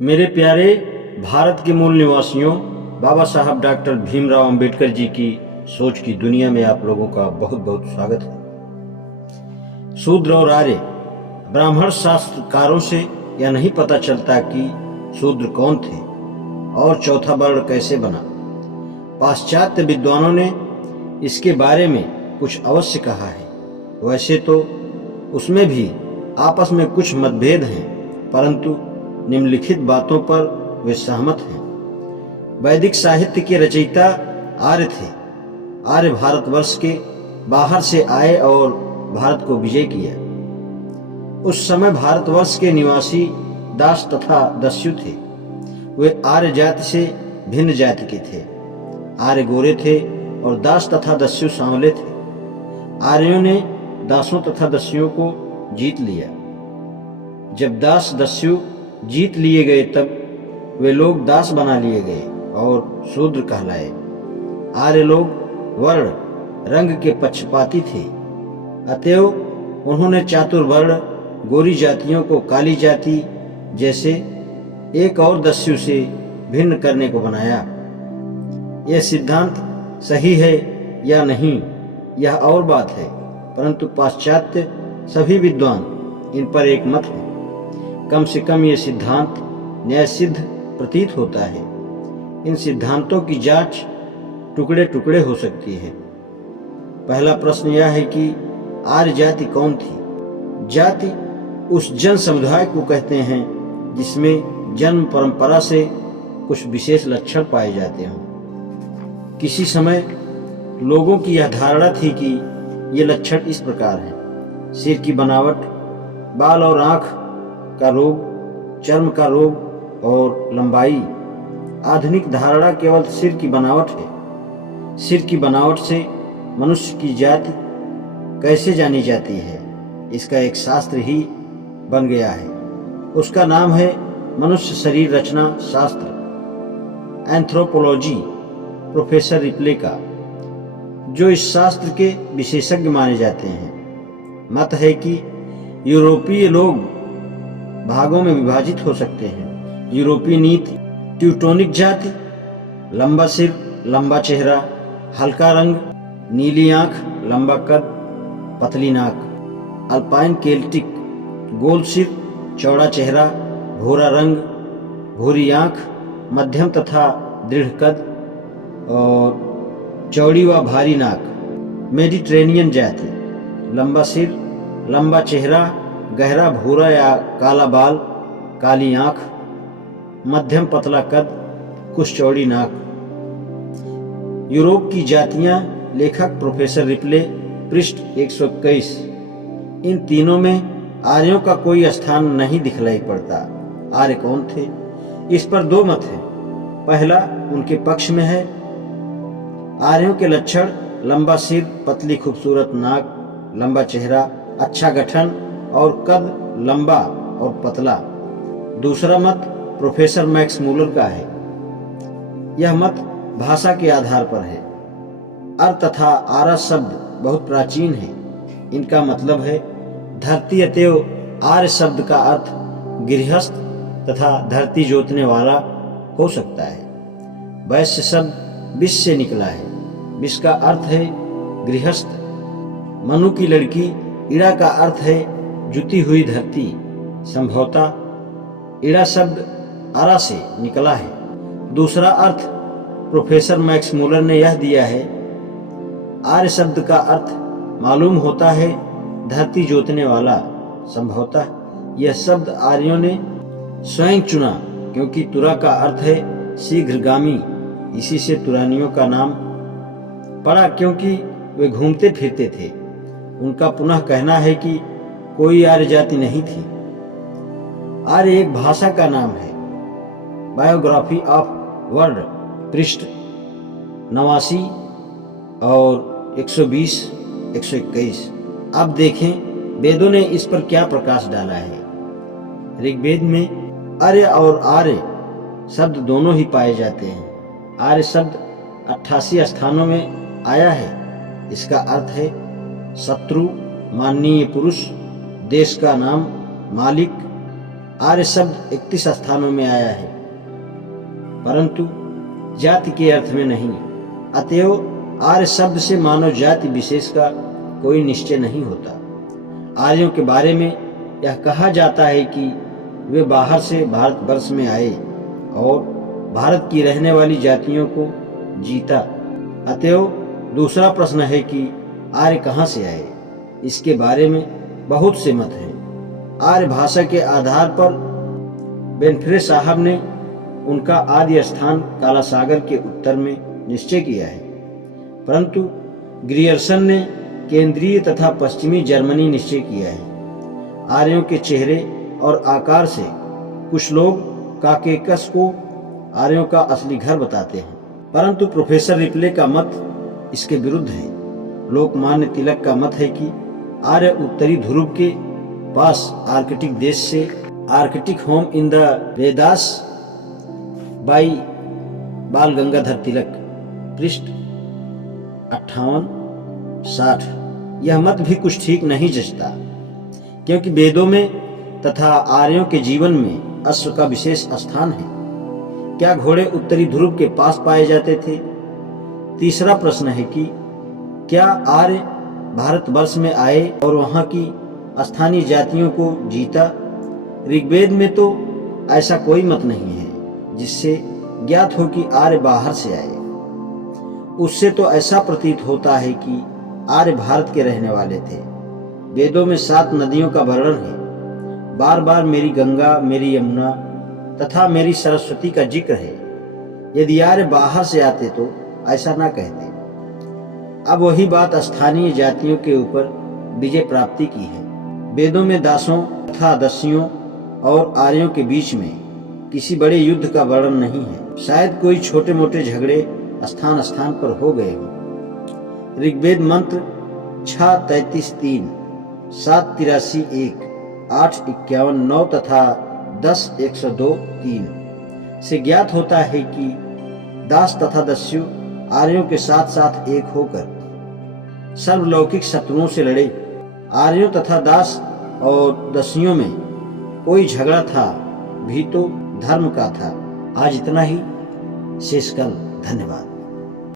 मेरे प्यारे भारत के मूल निवासियों, बाबा साहब डॉक्टर भीमराव अंबेडकर जी की सोच की दुनिया में आप लोगों का बहुत बहुत स्वागत है। शूद्र और आर्य ब्राह्मण शास्त्रकारों से यह नहीं पता चलता कि शूद्र कौन थे और चौथा वर्ण कैसे बना। पाश्चात्य विद्वानों ने इसके बारे में कुछ अवश्य कहा है। वैसे तो उसमें भी आपस में कुछ मतभेद हैं, परंतु निम्नलिखित बातों पर वे सहमत हैं। वैदिक साहित्य के रचयिता आर्य थे। आर्य भारतवर्ष के बाहर से आए और भारत को विजय किया। उस समय भारतवर्ष के निवासी दास तथा दस्यु थे। वे आर्य जाति से भिन्न जाति के थे। आर्य गोरे थे और दास तथा दस्यु सांवले थे। आर्यों ने दासों तथा दस्युओं को जीत लिया। जब दास दस्यु जीत लिए गए तब वे लोग दास बना लिए गए और शूद्र कहलाए। आर्य लोग वर्ण रंग के पक्षपाती थे, अतएव उन्होंने चातुर्वर्ण गोरी जातियों को काली जाति जैसे एक और दस्यु से भिन्न करने को बनाया। यह सिद्धांत सही है या नहीं यह और बात है, परंतु पाश्चात्य सभी विद्वान इन पर एक मत है। कम से कम ये सिद्धांत न्याय सिद्ध प्रतीत होता है। इन सिद्धांतों की जांच टुकड़े टुकड़े हो सकती है। पहला प्रश्न यह है कि आर्य जाति कौन थी। जाति उस जन समुदाय को कहते हैं जिसमें जन्म परंपरा से कुछ विशेष लक्षण पाए जाते हों। किसी समय लोगों की यह धारणा थी कि ये लक्षण इस प्रकार हैं: सिर की बनावट, बाल और आंख का रोग, चर्म का रोग और लंबाई। आधुनिक धारणा केवल सिर की बनावट है। सिर की बनावट से मनुष्य की जाति कैसे जानी जाती है, इसका एक शास्त्र ही बन गया है। उसका नाम है मनुष्य शरीर रचना शास्त्र, एंथ्रोपोलॉजी, प्रोफेसर रिप्ले का, जो इस शास्त्र के विशेषज्ञ माने जाते हैं। मत है कि यूरोपीय लोग भागों में विभाजित हो सकते हैं। यूरोपीय नीति: ट्यूटोनिक जाति, लंबा सिर, लंबा चेहरा, हल्का रंग, नीली आंख, लंबा कद, पतली नाक। अल्पाइन केल्टिक: गोल सिर, चौड़ा चेहरा, भूरा रंग, भूरी आंख, मध्यम तथा दृढ़ कद और चौड़ी व भारी नाक। मेडिटेरेनियन जाति: लंबा सिर, लंबा चेहरा, गहरा भूरा या काला बाल, काली आंख, मध्यम पतला कद, कुछ चौड़ी नाक। यूरोप की जातियां लेखक प्रोफेसर रिप्ले, पृष्ठ 121। इन तीनों में आर्यों का कोई स्थान नहीं दिखलाई पड़ता। आर्य कौन थे, इस पर दो मत हैं। पहला उनके पक्ष में है। आर्यों के लक्षण: लंबा सिर, पतली खूबसूरत नाक, लंबा चेहरा, अच्छा गठन और कद लंबा और पतला। दूसरा मत प्रोफेसर मैक्स मूलर का है। यह मत भाषा के आधार पर है। अर्थ तथा आरा शब्द बहुत प्राचीन है। इनका मतलब है धरती, अतएव आर्य शब्द का अर्थ गृहस्थ तथा धरती जोतने वाला हो सकता है। वैश्य शब्द विष से निकला है। विष का अर्थ है गृहस्थ। मनु की लड़की इड़ा का अर्थ है जुती हुई धरती। संभवतः इड़ा शब्द आरा से निकला है। दूसरा अर्थ प्रोफेसर मैक्स मूलर ने यह दिया है: आर्य शब्द का अर्थ मालूम होता है धरती जोतने वाला। संभवतः यह शब्द आर्यों ने स्वयं चुना, क्योंकि तुरा का अर्थ है शीघ्रगामी। इसी से तुरानियों का नाम पड़ा, क्योंकि वे घूमते फिरते थे। उनका पुनः कहना है कि कोई आर्य जाति नहीं थी। आर्य एक भाषा का नाम है। बायोग्राफी ऑफ वर्ड, पृष्ठ 89 और 120, 121। अब देखें वेदों ने इस पर क्या प्रकाश डाला है। ऋग्वेद में अर्य और आर्य शब्द दोनों ही पाए जाते हैं। आर्य शब्द 88 स्थानों में आया है। इसका अर्थ है शत्रु, माननीय पुरुष, देश का नाम, मालिक, आर्य शब्द 31 स्थानों में आया है, परंतु जाति के अर्थ में नहीं। अतएव आर्य शब्द से मानव जाति विशेष का कोई निश्चय नहीं होता। आर्यों के बारे में यह कहा जाता है कि वे बाहर से भारतवर्ष में आए और भारत की रहने वाली जातियों को जीता। अतएव दूसरा प्रश्न है कि आर्य कहाँ से आए। इसके बारे में बहुत से मत हैं। आर्य भाषा के आधार पर बेनफ्रे साहब ने उनका आदि स्थान काला सागर के उत्तर में निश्चय किया है, परंतु ग्रियर्सन ने केंद्रीय तथा पश्चिमी जर्मनी निश्चय किया है। आर्यों के चेहरे और आकार से कुछ लोग काकेकस को आर्यों का असली घर बताते हैं, परंतु प्रोफेसर रिप्ले का मत इसके विरुद्ध है। लोकमान्य तिलक का मत है कि आर्य उत्तरी ध्रुव के पास आर्कटिक देश से Arctic home in the Vedas by बाल गंगाधर तिलक, पृष्ठ 58-60। यह मत भी कुछ ठीक नहीं जचता, क्योंकि वेदों में तथा आर्यों के जीवन में अश्व का विशेष स्थान है। क्या घोड़े उत्तरी ध्रुव के पास पाए जाते थे? तीसरा प्रश्न है कि क्या आर्य भारतवर्ष में आए और वहां की स्थानीय जातियों को जीता? ऋग्वेद में तो ऐसा कोई मत नहीं है जिससे ज्ञात हो कि आर्य बाहर से आए। उससे तो ऐसा प्रतीत होता है कि आर्य भारत के रहने वाले थे। वेदों में 7 नदियों का वर्णन है। बार बार मेरी गंगा, मेरी यमुना तथा मेरी सरस्वती का जिक्र है। यदि आर्य बाहर से आते तो ऐसा ना कहते। अब वही बात स्थानीय जातियों के ऊपर विजय प्राप्ति की है। वेदों में दासों तथा दस्युओं और आर्यों के बीच में किसी बड़े युद्ध का वर्णन नहीं है। शायद कोई छोटे मोटे झगड़े स्थान स्थान पर हो गए हों। ऋग्वेद मंत्र 6:33-3, 7:83-1, 8:51-9 तथा 10:102-3 से ज्ञात होता है कि दास तथा दस्यु आर्यों के साथ साथ एक होकर सर्वलौकिक शत्रुओं से लड़े। आर्यों तथा दास और दस्युओं में कोई झगड़ा था भी तो धर्म का था। आज इतना ही, शेष कल। धन्यवाद।